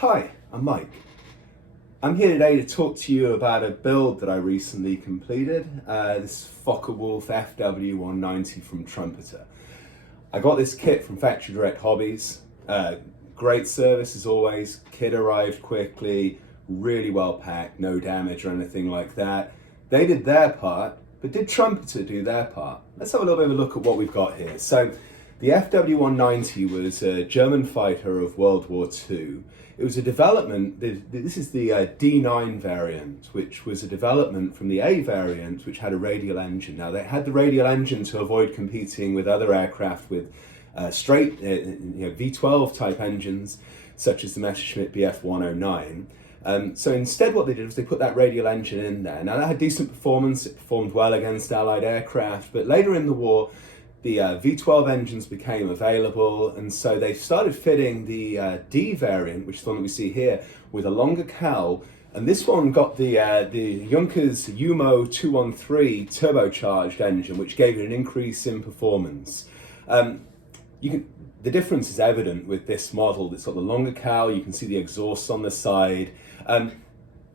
Hi, I'm Mike. I'm here today to talk to you about a build that I recently completed, this Focke-Wulf FW190 from Trumpeter. I got this kit from Factory Direct Hobbies. Great service as always, kit arrived quickly, really well packed, no damage or anything like that. They did their part, but did Trumpeter do their part? Let's have a little bit of a look at what we've got here. So the FW190 was a German fighter of World War II. It was a development, this is the D9 variant, which was a development from the A variant, which had a radial engine. Now they had the radial engine to avoid competing with other aircraft with straight V12 type engines, such as the Messerschmitt Bf 109. So instead what they did was they put that radial engine in there. Now that had decent performance, it performed well against Allied aircraft, but later in the war, the V12 engines became available, and so they started fitting the D variant, which is the one that we see here, with a longer cowl. And this one got the Junkers UMO 213 turbocharged engine, which gave it an increase in performance. The difference is evident with this model. It's got the longer cowl, you can see the exhaust on the side.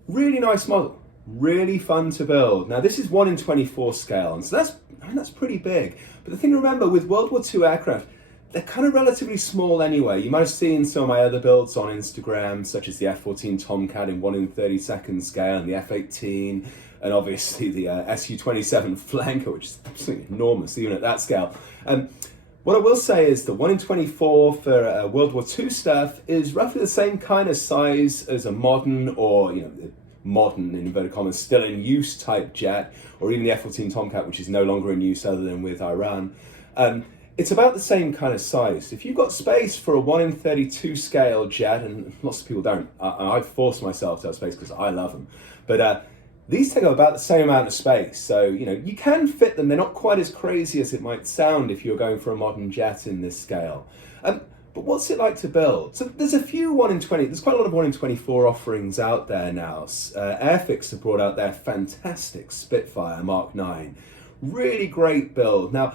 Really nice model, really fun to build. Now this is 1 in 24 scale, and so that's pretty big. But the thing to remember with World War II aircraft, they're kind of relatively small anyway. You might have seen some of my other builds on Instagram, such as the F-14 Tomcat in 1 in 32nd scale, and the F-18, and obviously the Su-27 Flanker, which is absolutely enormous even at that scale. What I will say is the 1 in 24 for World War II stuff is roughly the same kind of size as a modern, or modern, in inverted commas, still in use type jet, or even the F-14 Tomcat, which is no longer in use other than with Iran. It's about the same kind of size. If you've got space for a 1 in 32 scale jet, and lots of people don't, I've forced myself to have space because I love them, but these take up about the same amount of space. So, you can fit them. They're not quite as crazy as it might sound if you're going for a modern jet in this scale. But what's it like to build? So there's a few 1 in 20, there's quite a lot of 1 in 24 offerings out there now. Airfix have brought out their fantastic Spitfire Mark 9. Really great build. Now,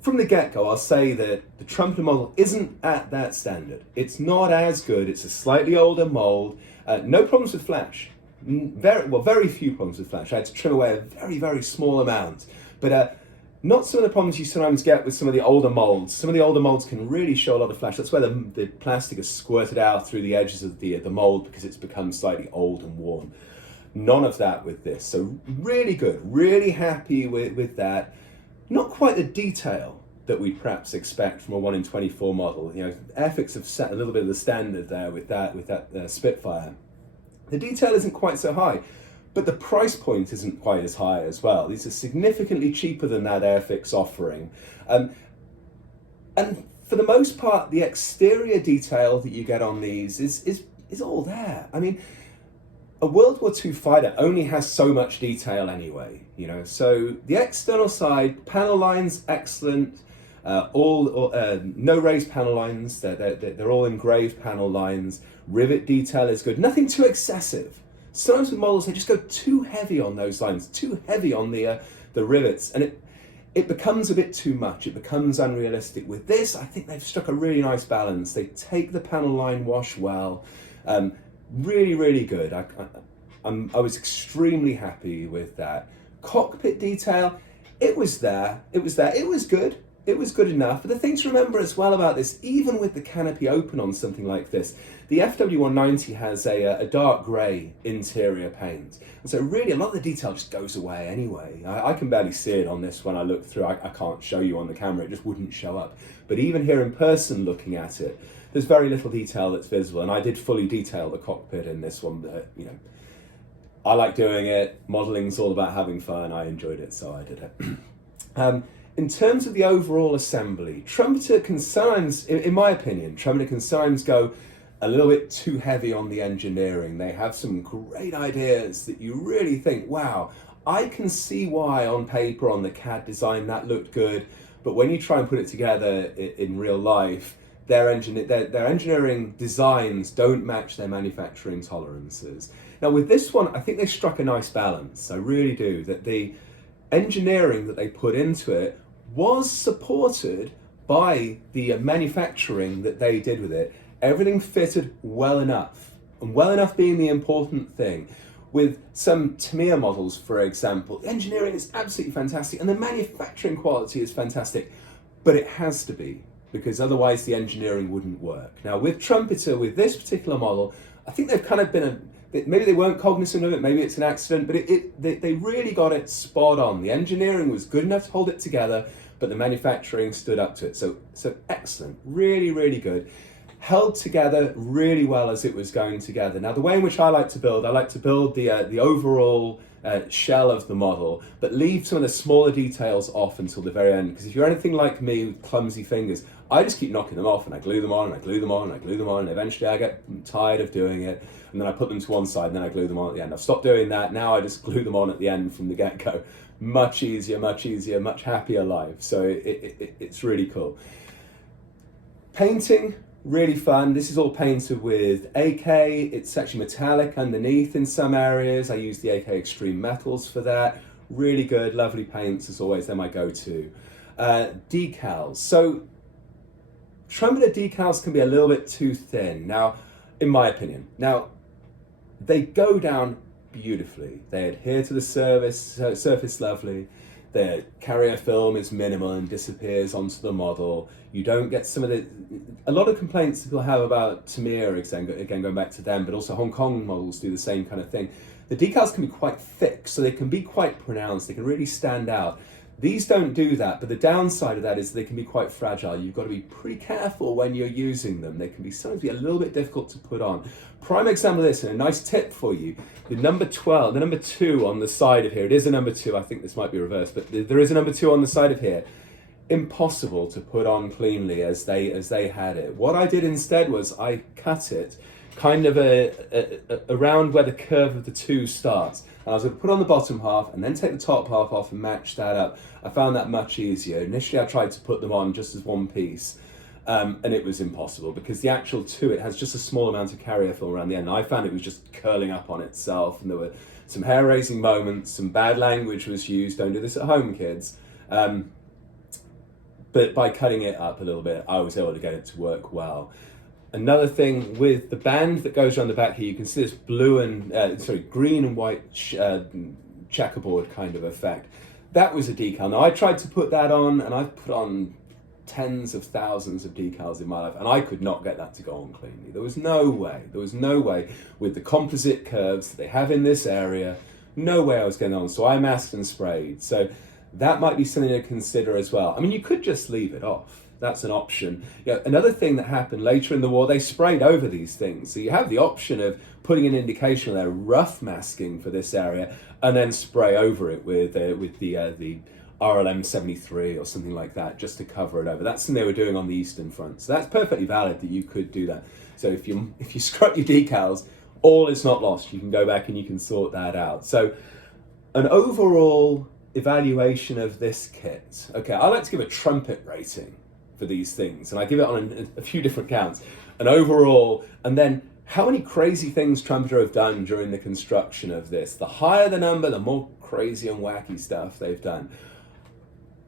from the get-go, I'll say that the Trumpeter model isn't at that standard. It's not as good. It's a slightly older mold. No problems with flash. Very few problems with flash. I had to trim away a very, very small amount. But not some of the problems you sometimes get with some of the older molds. Some of the older molds can really show a lot of flash. That's where the plastic is squirted out through the edges of the mold because it's become slightly old and worn. None of that with this. So really good, really happy with that. Not quite the detail that we'd perhaps expect from a 1 in 24 model. Airfix have set a little bit of the standard there with that Spitfire. The detail isn't quite so high, but the price point isn't quite as high as well. These are significantly cheaper than that Airfix offering. And for the most part, the exterior detail that you get on these is all there. I mean, a World War II fighter only has so much detail anyway, So the external side, panel lines, excellent. No raised panel lines. They're all engraved panel lines. Rivet detail is good. Nothing too excessive. Sometimes with models, they just go too heavy on those lines, too heavy on the rivets, and it becomes a bit too much. It becomes unrealistic. With this, I think they've struck a really nice balance. They take the panel line wash well. Really, really good. I was extremely happy with that. Cockpit detail, it was there. It was good. It was good enough. But the thing to remember as well about this, even with the canopy open on something like this, the FW190 has a dark grey interior paint. And so really a lot of the detail just goes away anyway. I can barely see it on this when I look through. I can't show you on the camera, it just wouldn't show up. But even here in person looking at it, there's very little detail that's visible. And I did fully detail the cockpit in this one, but I like doing it. Modeling's all about having fun. I enjoyed it, so I did it. In terms of the overall assembly, Trumpeter can sometimes, in my opinion, Trumpeter can sometimes go a little bit too heavy on the engineering. They have some great ideas that you really think, wow, I can see why on paper, on the CAD design, that looked good. But when you try and put it together in real life, their engineering designs don't match their manufacturing tolerances. Now with this one, I think they struck a nice balance. I really do. That the engineering that they put into it was supported by the manufacturing that they did with it, Everything fitted well enough, and well enough being the important thing. With some Tamiya models, for example, the engineering is absolutely fantastic and the manufacturing quality is fantastic, but it has to be, because otherwise the engineering wouldn't work. Now with Trumpeter, with this particular model, I think they've kind of been maybe they weren't cognizant of it, maybe it's an accident, but they really got it spot on. The engineering was good enough to hold it together, but the manufacturing stood up to it. So excellent, really, really good. Held together really well as it was going together. Now the way in which I like to build the overall shell of the model, but leave some of the smaller details off until the very end. Because if you're anything like me with clumsy fingers, I just keep knocking them off and I glue them on and I glue them on and I glue them on, and eventually I get tired of doing it, and then I put them to one side and then I glue them on at the end. I've stopped doing that. Now I just glue them on at the end from the get-go. Much easier, much happier life. So it's really cool. Painting, really fun. This is all painted with AK. It's actually metallic underneath in some areas. I use the AK Extreme Metals for that. Really good, lovely paints as always. They're my go-to. Decals. So Trumpeter decals can be a little bit too thin, now, in my opinion. Now, they go down beautifully. They adhere to the surface lovely. The carrier film is minimal and disappears onto the model. You don't get a lot of complaints people have about Tamiya, again going back to them, but also Hong Kong models do the same kind of thing. The decals can be quite thick, so they can be quite pronounced. They can really stand out. These don't do that, but the downside of that is they can be quite fragile. You've got to be pretty careful when you're using them. They can sometimes be a little bit difficult to put on. Prime example of this, and a nice tip for you, the number 2 on the side of here, it is a number 2, I think this might be reversed, but there is a number 2 on the side of here. Impossible to put on cleanly as they had it. What I did instead was I cut it kind of around where the curve of the 2 starts. And I was going to put on the bottom half and then take the top half off and match that up. I found that much easier. Initially I tried to put them on just as one piece, and it was impossible because the actual 2, it has just a small amount of carrier film around the end. And I found it was just curling up on itself, and there were some hair-raising moments, some bad language was used. Don't do this at home, kids. But by cutting it up a little bit, I was able to get it to work well. Another thing with the band that goes around the back here, you can see this green and white checkerboard kind of effect. That was a decal. Now I tried to put that on, and I've put on tens of thousands of decals in my life, and I could not get that to go on cleanly. There was no way with the composite curves that they have in this area, no way I was getting on. So I masked and sprayed. So that might be something to consider as well. I mean, you could just leave it off. That's an option. Another thing that happened later in the war, they sprayed over these things. So you have the option of putting an indication there, rough masking for this area, and then spray over it with the RLM 73 or something like that, just to cover it over. That's something they were doing on the Eastern Front. So that's perfectly valid that you could do that. So if you scrub your decals, all is not lost. You can go back and you can sort that out. So an overall evaluation of this kit. Okay, I like to give a trumpet rating for these things, and I give it on a few different counts. An overall, and then how many crazy things Trumpeter have done during the construction of this. The higher the number, the more crazy and wacky stuff they've done.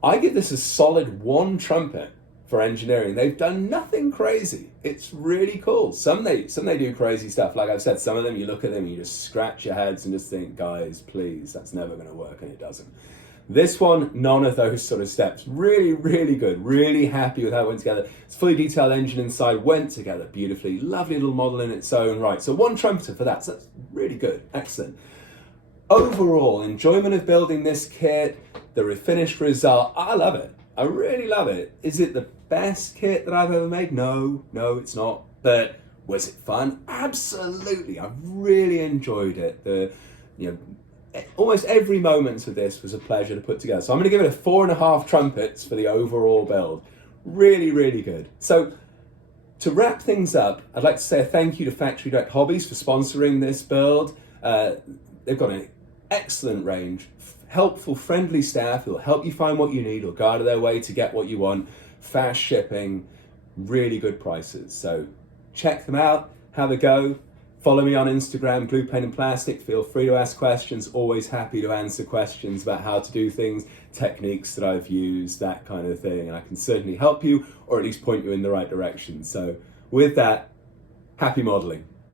I give this a solid 1 trumpet for engineering. They've done nothing crazy. It's really cool. Some they do crazy stuff. Like I've said, some of them you look at them and you just scratch your heads and just think, guys, please, that's never going to work, and it doesn't. This one, none of those sort of steps. Really, really good. Really happy with how it went together. It's fully detailed engine inside, went together beautifully. Lovely little model in its own right. So 1 trumpeter for that. So that's really good. Excellent. Overall, enjoyment of building this kit, the finished result. I love it. I really love it. Is it the best kit that I've ever made? No, it's not. But was it fun? Absolutely. I've really enjoyed it. Almost every moment of this was a pleasure to put together. So I'm going to give it a 4.5 trumpets for the overall build. Really, really good. So to wrap things up, I'd like to say a thank you to Factory Direct Hobbies for sponsoring this build. They've got an excellent range, helpful, friendly staff who will help you find what you need or go out of their way to get what you want. Fast shipping, really good prices. So check them out, have a go. Follow me on Instagram, Glue, Paint and Plastic. Feel free to ask questions. Always happy to answer questions about how to do things, techniques that I've used, that kind of thing. And I can certainly help you, or at least point you in the right direction. So with that, Happy modelling.